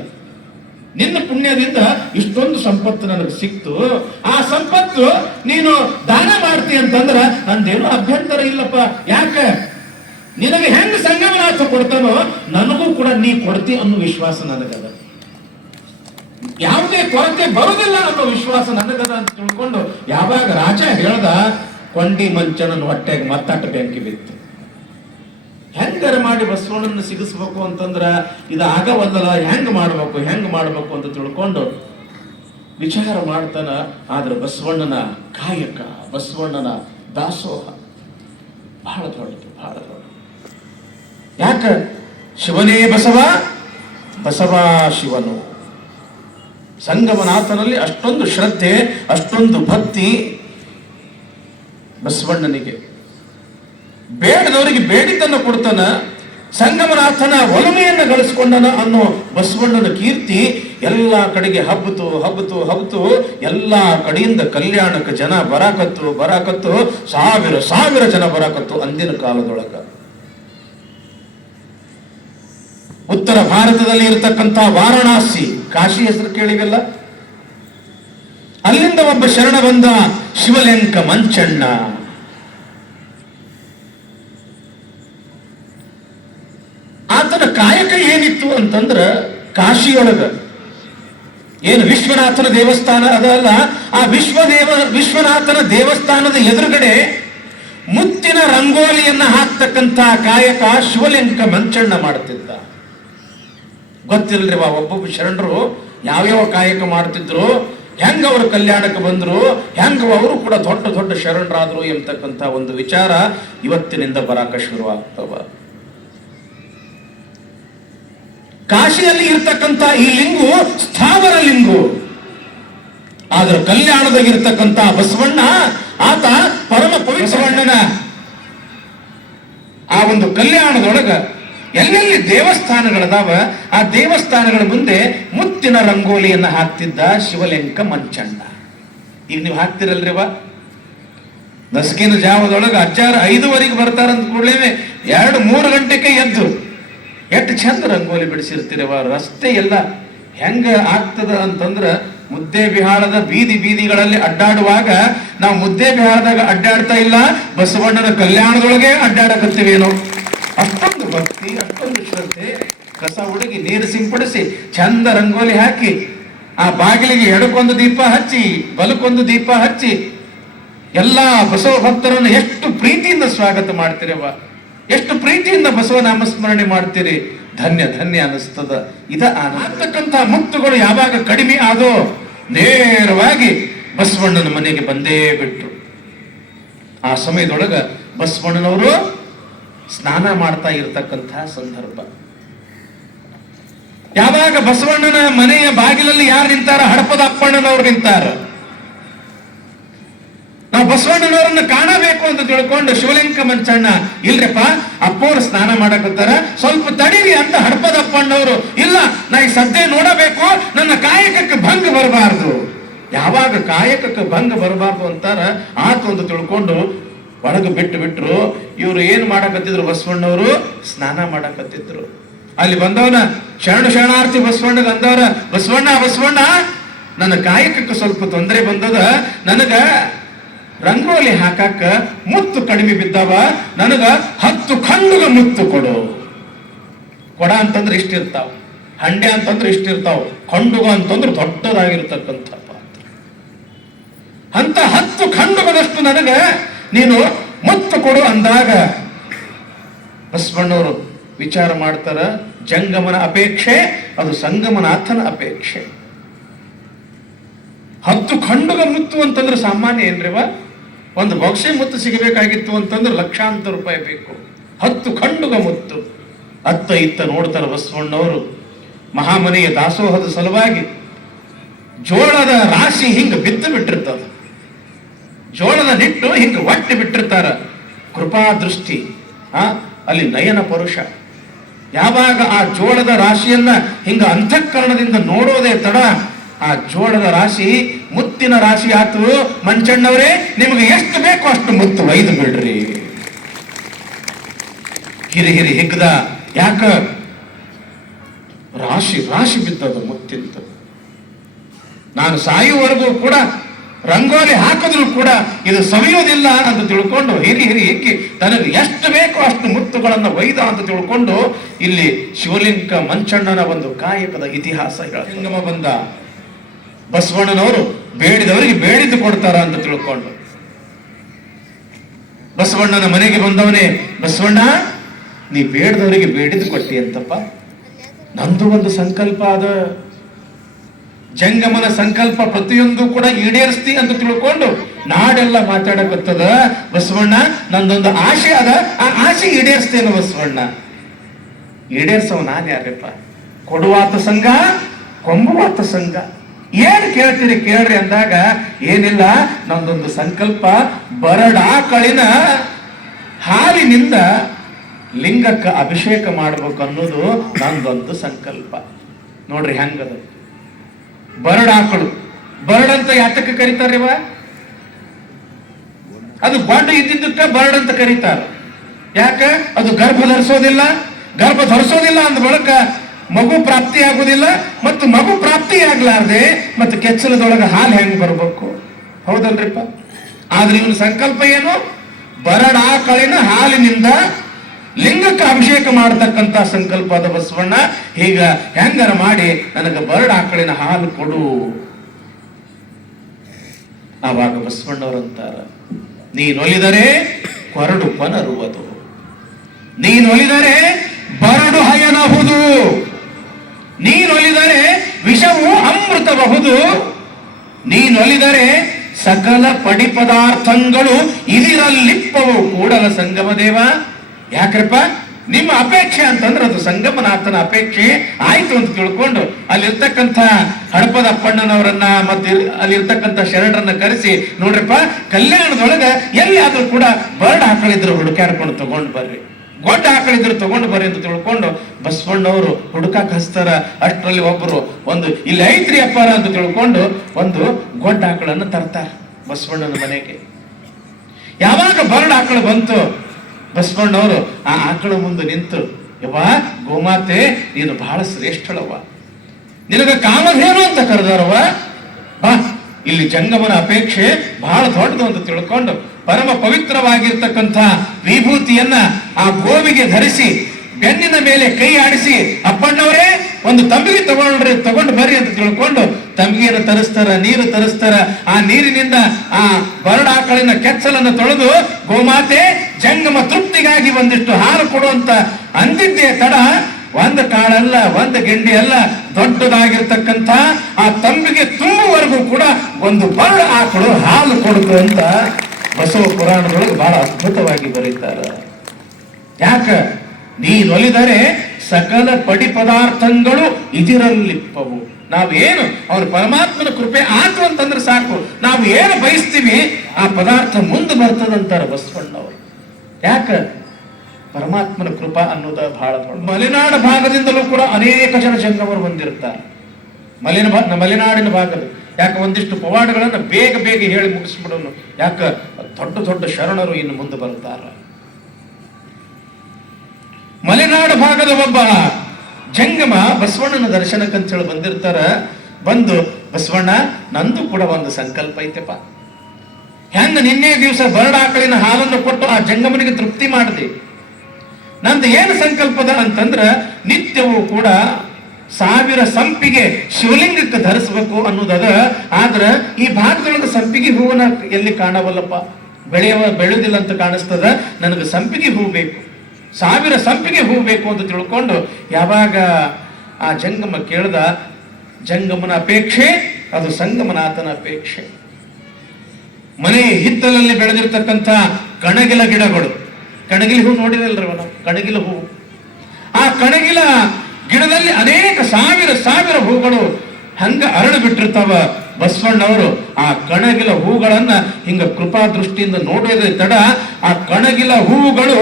Speaker 1: ನಿನ್ನ ಪುಣ್ಯದಿಂದ ಇಷ್ಟೊಂದು ಸಂಪತ್ತು ನನಗೆ ಸಿಕ್ತು. ಆ ಸಂಪತ್ತು ನೀನು ದಾನ ಮಾಡ್ತಿ ಅಂತಂದ್ರ ನಂದೇನು ಅಭ್ಯಂತರ ಇಲ್ಲಪ್ಪ. ಯಾಕೆ? ನಿನಗೆ ಹೆಂಗ್ ಸಂಗಮನಾಥ ಕೊಡ್ತಾನೋ ನನಗೂ ಕೂಡ ನೀ ಕೊಡ್ತಿ ಅನ್ನೋ ವಿಶ್ವಾಸ ನನಗದ. ಯಾವುದೇ ಕೊರತೆ ಬರೋದಿಲ್ಲ ಅನ್ನೋ ವಿಶ್ವಾಸ ನನಗದ ಅಂತ ತಿಳ್ಕೊಂಡು ಯಾವಾಗ ರಾಜ ಹೇಳ್ದ, ಕೊಂಡಿ ಮಂಚನ ಹೊಟ್ಟೆಗೆ ಮತ್ತಟ್ಟ ಬೆಂಕಿ ಬಿತ್ತು. ಹೆಂಗಾರ ಮಾಡಿ ಬಸವಣ್ಣನ ಸಿಗಿಸ್ಬೇಕು ಅಂತಂದ್ರ ಇದು ಆಗವಲ್ಲಲ್ಲ, ಹೆಂಗ್ ಮಾಡ್ಬೇಕು ಹೆಂಗ್ ಮಾಡ್ಬೇಕು ಅಂತ ತಿಳ್ಕೊಂಡು ವಿಚಾರ ಮಾಡ್ತಾನ. ಆದ್ರೆ ಬಸವಣ್ಣನ ಕಾಯಕ, ಬಸವಣ್ಣನ ದಾಸೋಹ ಬಹಳ ದೊಡ್ಡದು ಬಹಳ ದೊಡ್ಡದು. ಯಾಕ? ಶಿವನೇ ಬಸವ ಬಸವ ಶಿವನು. ಸಂಗಮನಾಥನಲ್ಲಿ ಅಷ್ಟೊಂದು ಶ್ರದ್ಧೆ, ಅಷ್ಟೊಂದು ಭಕ್ತಿ ಬಸವಣ್ಣನಿಗೆ. ಬೇಡದವರಿಗೆ ಬೇಡಿದ್ದನ್ನು ಕೊಡ್ತಾನ, ಸಂಗಮನಾಥನ ಒಲಮೆಯನ್ನು ಗಳಿಸ್ಕೊಂಡನ ಅನ್ನೋ ಬಸವಣ್ಣನ ಕೀರ್ತಿ ಎಲ್ಲ ಕಡೆಗೆ ಹಬ್ಬತು ಹಬ್ಬತು ಹಬ್ಬತು ಎಲ್ಲ ಕಡೆಯಿಂದ ಕಲ್ಯಾಣಕ್ಕೆ ಜನ ಬರಾಕತ್ತು ಬರಾಕತ್ತು, ಸಾವಿರ ಸಾವಿರ ಜನ ಬರಾಕತ್ತು ಅಂದಿನ ಕಾಲದೊಳಗ. ಉತ್ತರ ಭಾರತದಲ್ಲಿ ಇರತಕ್ಕಂಥ ವಾರಣಾಸಿ. ಕಾಶಿ ಹೆಸರು ಕೇಳಿವೆಲ್ಲ ಅಲ್ಲಿಂದ ಒಬ್ಬ ಶರಣ ಬಂದ ಶಿವಲೆಂಕ ಮಂಚಣ್ಣ. ಆತನ ಕಾಯಕ ಏನಿತ್ತು ಅಂತಂದ್ರ ಕಾಶಿಯೊಳಗ. ಏನು ವಿಶ್ವನಾಥನ ದೇವಸ್ಥಾನ ಅದಲ್ಲ ಆ ವಿಶ್ವದೇವ, ವಿಶ್ವನಾಥನ ದೇವಸ್ಥಾನದ ಎದುರುಗಡೆ ಮುತ್ತಿನ ರಂಗೋಲಿಯನ್ನ ಹಾಕ್ತಕ್ಕಂಥ ಕಾಯಕ ಶಿವಲಿಂಗ ಮಂಚಣ್ಣ ಮಾಡುತ್ತಿದ್ದ ಗೊತ್ತಿಲ್ರಿ ಬಾ, ಒಬ್ಬೊಬ್ಬ ಶರಣರು ಯಾವ್ಯಾವ ಕಾಯಕ ಮಾಡ್ತಿದ್ರು, ಹೆಂಗ ಅವರು ಕಲ್ಯಾಣಕ್ಕೆ ಬಂದರು, ಹೆಂಗ ಅವರು ಕೂಡ ದೊಡ್ಡ ದೊಡ್ಡ ಶರಣರಾದ್ರು ಎಂಬತಕ್ಕಂಥ ಒಂದು ವಿಚಾರ ಇವತ್ತಿನಿಂದ ಬರಾಕ ಶುರುವಾಗ್ತವ. ಕಾಶಿಯಲ್ಲಿ ಇರ್ತಕ್ಕಂಥ ಈ ಲಿಂಗು ಸ್ಥಾವರ ಲಿಂಗು. ಆದ್ರೆ ಕಲ್ಯಾಣದಾಗ ಇರ್ತಕ್ಕಂಥ ಬಸವಣ್ಣ, ಆತ ಪರಮ ಪವಿತ್ರವಣ್ಣನ ಆ ಒಂದು ಕಲ್ಯಾಣದೊಳಗ ಎಲ್ಲೆಲ್ಲಿ ದೇವಸ್ಥಾನಗಳದಾವ, ಆ ದೇವಸ್ಥಾನಗಳ ಮುಂದೆ ಮುತ್ತಿನ ರಂಗೋಲಿಯನ್ನ ಹಾಕ್ತಿದ್ದ ಶಿವಲಿಂಗ ಮಂಚಣ್ಣ. ಈಗ ನೀವು ಹಾಕ್ತಿರಲ್ರಿ ವಾ ನಸುಕಿನ ಜಾವದೊಳಗೆ ಅಜ್ಜಾರ ಐದುವರೆಗೆ ಬರ್ತಾರಂತ ಕೂಡಲೇ ಎರಡು ಮೂರು ಗಂಟೆಗೆ ಎದ್ದು ಎಷ್ಟು ಚಂದ ರಂಗೋಲಿ ಬಿಡಿಸಿರ್ತೀರವ ರಸ್ತೆ ಎಲ್ಲ ಹೆಂಗ ಆಗ್ತದ ಅಂತಂದ್ರೆ ಮುದ್ದೆ ಬಿಹಾಳದ ಬೀದಿ ಬೀದಿಗಳಲ್ಲಿ ಅಡ್ಡಾಡುವಾಗ ನಾವು ಮುದ್ದೆ ಬಿಹಾರದಾಗ ಅಡ್ಡಾಡ್ತಾ ಇಲ್ಲ, ಬಸವಣ್ಣನ ಕಲ್ಯಾಣದೊಳಗೆ ಅಡ್ಡಾಡಕತ್ತೀವೇನೋ ಭಕ್ತಿ ಅಷ್ಟೊಂದು ಶ್ರದ್ಧೆ ಕಸ ಹುಡುಗಿ ನೀರು ಸಿಂಪಡಿಸಿ ಚಂದ ರಂಗೋಲಿ ಹಾಕಿ ಆ ಬಾಗಿಲಿಗೆ ಎಡಕ್ಕೊಂದು ದೀಪ ಹಚ್ಚಿ, ಬಲಕ್ಕೊಂದು ದೀಪ ಹಚ್ಚಿ ಎಲ್ಲಾ ಬಸವ ಭಕ್ತರನ್ನು ಎಷ್ಟು ಪ್ರೀತಿಯಿಂದ ಸ್ವಾಗತ ಮಾಡ್ತೀರವ ಎಷ್ಟು ಪ್ರೀತಿಯಿಂದ ಬಸವ ನಾಮಸ್ಮರಣೆ ಮಾಡ್ತೀರಿ? ಧನ್ಯ ಧನ್ಯ ಅನಿಸ್ತದ ಇದ ಆಗ್ತಕ್ಕಂಥ ಮುಕ್ತಗಳು ಯಾವಾಗ ಕಡಿಮೆ ಆದೋ ನೇರವಾಗಿ ಬಸವಣ್ಣನ ಮನೆಗೆ ಬಂದೇ ಬಿಟ್ರು. ಆ ಸಮಯದೊಳಗ ಬಸವಣ್ಣನವರು ಸ್ನಾನ ಮಾಡ್ತಾ ಇರತಕ್ಕಂತಹ ಸಂದರ್ಭ. ಯಾವಾಗ ಬಸವಣ್ಣನ ಮನೆಯ ಬಾಗಿಲಲ್ಲಿ ಯಾರು ನಿಂತಾರ? ಹಡಪದ ಅಪ್ಪಣ್ಣನವ್ರು ನಿಂತಾರ. ನಾವು ಬಸವಣ್ಣನವರನ್ನ ಕಾಣಬೇಕು ಅಂತ ತಿಳ್ಕೊಂಡು ಶಿವಲಿಂಗ ಮಂಚಣ್ಣ, ಇಲ್ರಪ್ಪ, ಅಪ್ಪವ್ರು ಸ್ನಾನ ಮಾಡಕತ್ತಾರ ಸ್ವಲ್ಪ ತಡೀರಿ ಅಂತ ಹಡಪದ ಅಪ್ಪಣ್ಣವರು, ಇಲ್ಲ, ನಾ ಈ ಸದ್ಯ ನೋಡಬೇಕು, ನನ್ನ ಕಾಯಕಕ್ಕೆ ಭಂಗ ಬರಬಾರ್ದು. ಯಾವಾಗ ಕಾಯಕಕ್ಕೆ ಭಂಗ ಬರಬಾರ್ದು ಅಂತಾರ, ಆತು ಅಂತ ತಿಳ್ಕೊಂಡು ಹೊರಗೆ ಬಿಟ್ಟು ಬಿಟ್ಟರು ಇವರು ಏನು ಮಾಡಕತ್ತಿದ್ರು ಬಸವಣ್ಣವರು? ಸ್ನಾನ ಮಾಡಕತ್ತಿದ್ರು. ಅಲ್ಲಿ ಬಂದವನ ಶರಣ ಶರಣಾರ್ಥಿ ಬಸವಣ್ಣಗ ಅಂದವರ ಬಸವಣ್ಣ ಬಸವಣ್ಣ, ನನ್ನ ಕಾಯಕಕ್ಕೆ ಸ್ವಲ್ಪ ತೊಂದರೆ ಬಂದದ. ನನಗ ರಂಗೋಲಿ ಹಾಕಾಕ ಮುತ್ತು ಕಡಿಮೆ ಬಿದ್ದಾವ. ನನಗ ಹತ್ತು ಕಣ್ಣುಗ ಮುತ್ತು ಕೊಡು. ಕೊಡ ಅಂತಂದ್ರೆ ಇಷ್ಟಿರ್ತಾವ. ಹಂಡೆ ಅಂತಂದ್ರೆ ಇಷ್ಟಿರ್ತಾವ. ಕಂಡುಗ ಅಂತಂದ್ರೆ ದೊಡ್ಡದಾಗಿರ್ತಕ್ಕಂಥ ಪಾತ್ರ. ಅಂತ ಹತ್ತು ಖಂಡುಗದಷ್ಟು ನನಗ ನೀನು ಮುತ್ತು ಕೊಡು ಅಂದಾಗ ಬಸವಣ್ಣವರು ವಿಚಾರ ಮಾಡ್ತಾರ, ಜಂಗಮನ ಅಪೇಕ್ಷೆ, ಅದು ಸಂಗಮನಾಥನ ಅಪೇಕ್ಷೆ. ಹತ್ತು ಖಂಡುಗ ಮುತ್ತು ಅಂತಂದ್ರೆ ಸಾಮಾನ್ಯ ಏನ್ರಿವ? ಒಂದು ಬೊಕ್ಸೆ ಮುತ್ತು ಸಿಗಬೇಕಾಗಿತ್ತು ಅಂತಂದ್ರೆ ಲಕ್ಷಾಂತರ ರೂಪಾಯಿ ಬೇಕು. ಹತ್ತು ಖಂಡುಗ ಮುತ್ತು. ಅತ್ತ ಇತ್ತ ನೋಡ್ತಾರ ಬಸವಣ್ಣವರು, ಮಹಾಮನೆಯ ದಾಸೋಹದ ಸಲುವಾಗಿ ಜೋಳದ ರಾಶಿ ಹಿಂಗ ಬಿತ್ತು ಬಿಟ್ಟಿರ್ತದ. ಜೋಳದ ನಿಟ್ಟು ಹಿಂಗೆ ಒಟ್ಟಿ ಬಿಟ್ಟಿರ್ತಾರ. ಕೃಪಾ ದೃಷ್ಟಿ, ಆ, ಅಲ್ಲಿ ನಯನ ಪರುಷ. ಯಾವಾಗ ಆ ಜೋಳದ ರಾಶಿಯನ್ನ ಹಿಂಗ ಅಂತಃಕರಣದಿಂದ ನೋಡೋದೇ ತಡ, ಆ ಜೋಳದ ರಾಶಿ ಮುತ್ತಿನ ರಾಶಿ ಆತು. ಮಂಚಣ್ಣವರೇ, ನಿಮಗೆ ಎಷ್ಟು ಬೇಕೋ ಅಷ್ಟು ಮುತ್ತು ಒಯ್ದು ಬಿಡ್ರಿ. ಹಿರಿ ಹಿರಿ ಹಿಗ್ದ, ಯಾಕ? ರಾಶಿ ರಾಶಿ ಬಿದ್ದದ ಮುತ್ತಿಂತ ನಾನು ಸಾಯುವವರೆಗೂ ಕೂಡ ರಂಗೋಲಿ ಹಾಕಿದ್ರು ಕೂಡ ಇದು ಸವಿಯೋದಿಲ್ಲ ಅಂತ ತಿಳ್ಕೊಂಡು ಹಿರಿ ಹಿರಿ ಇಕ್ಕಿ ತನಗೆ ಎಷ್ಟು ಬೇಕೋ ಅಷ್ಟು ಮುತ್ತುಗಳನ್ನು ಒಯ್ದ ಅಂತ ತಿಳ್ಕೊಂಡು ಇಲ್ಲಿ ಶಿವಲಿಂಗ ಮಂಚಣ್ಣನ ಒಂದು ಕಾಯಕದ ಇತಿಹಾಸ ಹೇಳಂಗಮ ಬಂದ. ಬಸವಣ್ಣನವರು ಬೇಡಿದವರಿಗೆ ಬೇಡಿದ್ದು ಕೊಡ್ತಾರ ಅಂತ ತಿಳ್ಕೊಂಡು. ಬಸವಣ್ಣನ ಮನೆಗೆ ಬಂದವನೇ ಬಸವಣ್ಣ ನೀ ಬೇಡದವರಿಗೆ ಬೇಡಿದ್ದು ಕೊಟ್ಟಿ ಅಂತಪ್ಪ. ನಂದು ಒಂದು ಸಂಕಲ್ಪ ಅದ ಜಂಗಮನ ಸಂಕಲ್ಪ ಪ್ರತಿಯೊಂದು ಕೂಡ ಈಡೇರಿಸ್ತಿ ಅಂತ ತಿಳ್ಕೊಂಡು ನಾಡೆಲ್ಲ ಮಾತಾಡಕತ್ತದ. ಬಸವಣ್ಣ, ನಂದೊಂದು ಆಶೆ ಅದ. ಆ ಆಸೆ ಈಡೇರಿಸ್ತೇನೆ ಬಸವಣ್ಣ. ಈಡೇರ್ಸವ್ ನಾನು ಯಾರಪ್ಪ? ಕೊಡುವಾತ ಸಂಘ, ಕೊಂಬುವಾತ ಸಂಘ. ಏನ್ ಕೇಳ್ತೀರಿ ಕೇಳ್ರಿ ಅಂದಾಗ, ಏನಿಲ್ಲ, ನಂದೊಂದು ಸಂಕಲ್ಪ ಬರಡಾಕಳಿನ ಹಾಲಿನಿಂದ ಲಿಂಗಕ್ಕೆ ಅಭಿಷೇಕ ಮಾಡ್ಬೇಕು ಅನ್ನೋದು ನಂದೊಂದು ಸಂಕಲ್ಪ. ನೋಡ್ರಿ ಹೆಂಗದ? ಬರಡ್ ಆಕಳು ಬರಡ್ ಅಂತ ಯಾತಕ್ಕೆ ಕರೀತಾರಿವ ಅದು ಬಂಡ ಇದ್ದಿದ್ದಕ್ಕೆ ಬರಡ್ ಅಂತ ಕರೀತಾರ. ಯಾಕ? ಅದು ಗರ್ಭ ಧರಿಸೋದಿಲ್ಲ. ಗರ್ಭ ಧರಿಸೋದಿಲ್ಲ ಅಂದ ಬಳಕ ಮಗು ಪ್ರಾಪ್ತಿ ಆಗುದಿಲ್ಲ ಮತ್ತು ಮಗು ಪ್ರಾಪ್ತಿ ಆಗ್ಲಾರ್ದೆ ಮತ್ತು ಕೆಚ್ಚಲದೊಳಗೆ ಹಾಲು ಹೆಂಗ್ ಬರ್ಬೇಕು? ಹೌದಲ್ರಿಪ್ಪ? ಆದ್ರೆ ಇವನ ಸಂಕಲ್ಪ ಏನು? ಬರಡಾಕಳಿನ ಹಾಲಿನಿಂದ ಲಿಂಗಕ್ಕೆ ಅಭಿಷೇಕ ಮಾಡತಕ್ಕಂತ ಸಂಕಲ್ಪ ಅದ ಬಸವಣ್ಣ, ಈಗ ಹೆಂಗಾರ ಮಾಡಿ ನನಗೆ ಬರಡ್ ಆಕಳಿನ ಹಾಲು ಕೊಡು. ಆವಾಗ ಬಸವಣ್ಣವರಂತಾರ, ನೀನೊಲಿದರೆ ಕೊರಡು ಪನರುವುದು ನೀನೊಲಿದರೆ ಬರಡು ಹಯನಹುದು. ನೀನೊಲಿದರೆ ವಿಷವು ಅಮೃತಬಹುದು. ನೀನೊಲಿದರೆ ಸಕಲ ಪಡಿ ಪದಾರ್ಥಗಳು ಇದಿರಲ್ಲಿಪ್ಪವು ಕೂಡಲ ಸಂಗಮ ದೇವ. ಯಾಕ್ರಪ್ಪ? ನಿಮ್ಮ ಅಪೇಕ್ಷೆ ಅಂತಂದ್ರೆ ಅದು ಸಂಗಮನಾಥನ ಅಪೇಕ್ಷೆ ಆಯ್ತು ಅಂತ ತಿಳ್ಕೊಂಡು ಅಲ್ಲಿರ್ತಕ್ಕಂಥ ಹಡಪದ ಅಪ್ಪಣ್ಣನವರನ್ನ ಮತ್ತೆ ಅಲ್ಲಿರ್ತಕ್ಕಂಥ ಶರಣರನ್ನ ಕರೆಸಿ, ನೋಡ್ರಪ್ಪ, ಕಲ್ಯಾಣದೊಳಗ ಎಲ್ಲಿಯಾದರೂ ಕೂಡ ಬರ್ಡ್ ಹಾಕಳಿದ್ರು ಹುಡುಕಾಡ್ಕೊಂಡು ತಗೊಂಡು ಬರ್ರಿ. ಗೊಡ್ಡ ಹಾಕಳಿದ್ರು ತಗೊಂಡು ಬರ್ರಿ ಅಂತ ತಿಳ್ಕೊಂಡು ಬಸವಣ್ಣವರು ಹುಡುಕಾಕ್ ಹಸ್ತಾರ. ಅಷ್ಟರಲ್ಲಿ ಒಬ್ಬರು ಒಂದು, ಇಲ್ಲಿ ಐತ್ರಿ ಅಪ್ಪಾರ ಅಂತ ತಿಳ್ಕೊಂಡು ಒಂದು ಗೊಡ್ಡ ಆಕಳನ್ನು ತರ್ತಾರೆ ಬಸವಣ್ಣನ ಮನೆಗೆ. ಯಾವಾಗ ಬರ್ಡ್ ಆಕಳು ಬಂತು? ಬಸವಣ್ಣವರು ಆ ಆಕಳ ಮುಂದೆ ನಿಂತು, ಯವ್ವ, ಗೋಮಾತೆ, ನೀನು ಬಹಳ ಶ್ರೇಷ್ಠಳವ್ವ. ನಿನಗ ಕಾಮಧೇನು ಅಂತ ಕರೆದಾರವ ಬಾ, ಇಲ್ಲಿ ಜಂಗಮನ ಅಪೇಕ್ಷೆ ಬಹಳ ದೊಡ್ಡದು ಅಂತ ತಿಳ್ಕೊಂಡು ಪರಮ ಪವಿತ್ರವಾಗಿರ್ತಕ್ಕಂಥ ವಿಭೂತಿಯನ್ನ ಆ ಗೋವಿಗೆ ಧರಿಸಿ ಬೆನ್ನಿನ ಮೇಲೆ ಕೈ ಆಡಿಸಿ, ಅಪ್ಪಣ್ಣವರೇ ಒಂದು ತಂಬಿಗೆ ತಗೊಳ್ರಿ ತಗೊಂಡು ಬರ್ರಿ ಅಂತ ತಿಳ್ಕೊಂಡು ತಂಬಿಗೆಯನ್ನು ತರಿಸ್ತಾರ, ನೀರು ತರಿಸ್ತಾರ. ಆ ನೀರಿನಿಂದ ಆ ಬರಡಾಕಳಿನ ಕೆಚ್ಚಲನ್ನು ತೊಳೆದು ಗೋಮಾತೆ ಜಂಗಮ ತೃಪ್ತಿಗಾಗಿ ಒಂದಿಷ್ಟು ಹಾಲು ಕೊಡುವಂತ ಅಂದಿದ್ದೆ ತಡ. ಒಂದು ಕಾಳಲ್ಲ, ಒಂದು ಗೆಂಡಿ ಅಲ್ಲ, ದೊಡ್ಡದಾಗಿರ್ತಕ್ಕಂಥ ಆ ತಂಬಿಗೆ ತುಂಬುವರೆಗೂ ಕೂಡ ಒಂದು ಬರಡ ಆಕಳು ಹಾಲು ಕೊಡುತ್ತೆ ಅಂತ ಬಸವ ಪುರಾಣದೊಳಗೆ ಬಹಳ ಅದ್ಭುತವಾಗಿ ಬರೀತಾರೆ. ಯಾಕ? ನೀನೊಲಿದರೆ ಸಕಲ ಪಡಿ ಪದಾರ್ಥಗಳು ಇದಿರಲ್ಲಿಪ್ಪವು ನಾವೇನು? ಅವ್ರ ಪರಮಾತ್ಮನ ಕೃಪೆ ಆತು ಅಂತಂದ್ರೆ ಸಾಕು. ನಾವು ಏನು ಬಯಸ್ತೀವಿ, ಆ ಪದಾರ್ಥ ಮುಂದೆ ಬರ್ತದಂತಾರೆ ಬಸವಣ್ಣವರು. ಯಾಕ? ಪರಮಾತ್ಮನ ಕೃಪಾ ಅನ್ನೋದ ಬಹಳ ದೊಡ್ಡ ಮಲೆನಾಡ ಭಾಗದಿಂದಲೂ ಕೂಡ ಅನೇಕ ಜನ ಜಂಗಮರು ಬಂದಿರ್ತಾರೆ. ಮಲೆನ ಮಲೆನಾಡಿನ ಭಾಗದ. ಯಾಕೆ? ಒಂದಿಷ್ಟು ಪವಾಡಗಳನ್ನು ಬೇಗ ಬೇಗ ಹೇಳಿ ಮುಗಿಸ್ಬಿಡೋನು. ಯಾಕ? ದೊಡ್ಡ ದೊಡ್ಡ ಶರಣರು ಇನ್ನು ಮುಂದೆ ಬರ್ತಾರೆ. ಮಲೆನಾಡು ಭಾಗದ ಒಬ್ಬ ಜಂಗಮ ಬಸವಣ್ಣನ ದರ್ಶನಕ್ಕಂತ ಹೇಳಿ ಬಂದಿರ್ತಾರ. ಬಂದು, ಬಸವಣ್ಣ, ನಂದು ಕೂಡ ಒಂದು ಸಂಕಲ್ಪ ಐತೆಪ್ಪ. ಹೆಂಗ ನಿನ್ನೆ ದಿವಸ ಬರಡಾಕಳಿನ ಹಾಲನ್ನು ಕೊಟ್ಟು ಆ ಜಂಗಮನಿಗೆ ತೃಪ್ತಿ ಮಾಡಿದೆ. ನಂದು ಏನು ಸಂಕಲ್ಪದ ಅಂತಂದ್ರ ನಿತ್ಯವೂ ಕೂಡ ಸಾವಿರ ಸಂಪಿಗೆ ಶಿವಲಿಂಗಕ್ಕೆ ಧರಿಸಬೇಕು ಅನ್ನೋದದ. ಆದ್ರ ಈ ಭಾಗದೊಳಗೆ ಸಂಪಿಗೆ ಹೂವನ್ನ ಎಲ್ಲಿ ಕಾಣವಲ್ಲಪ್ಪ? ಬೆಳೆಯವ, ಬೆಳೆದಿಲ್ಲ ಅಂತ ಕಾಣಿಸ್ತದ. ನನಗೆ ಸಂಪಿಗೆ ಹೂ ಬೇಕು. ಸಾವಿರ ಸಂಪಿಗೆ ಹೂ ಬೇಕು ಅಂತ ತಿಳ್ಕೊಂಡು ಯಾವಾಗ ಆ ಜಂಗಮ ಕೇಳ್ದ, ಜಂಗಮನ ಅಪೇಕ್ಷೆ, ಅದು ಸಂಗಮನಾಥನ ಅಪೇಕ್ಷೆ. ಮನೆ ಹಿತ್ತಲಲ್ಲಿ ಬೆಳೆದಿರ್ತಕ್ಕಂಥ ಕಣಗಿಲ ಗಿಡಗಳು. ಕಣಗಿಲ ಹೂ ನೋಡಿರಲ್ರಿ ನಾವು ಕಣಗಿಲ ಹೂ. ಆ ಕಣಗಿಲ ಗಿಡದಲ್ಲಿ ಅನೇಕ ಸಾವಿರ ಸಾವಿರ ಹೂಗಳು ಹಂಗ ಅರಳು ಬಿಟ್ಟಿರ್ತಾವ. ಬಸವಣ್ಣವರು ಆ ಕಣಗಿಲ ಹೂಗಳನ್ನ ಹಿಂಗ ಕೃಪಾ ದೃಷ್ಟಿಯಿಂದ ನೋಡೋದೇ ತಡ. ಆ ಕಣಗಿಲ ಹೂಗಳು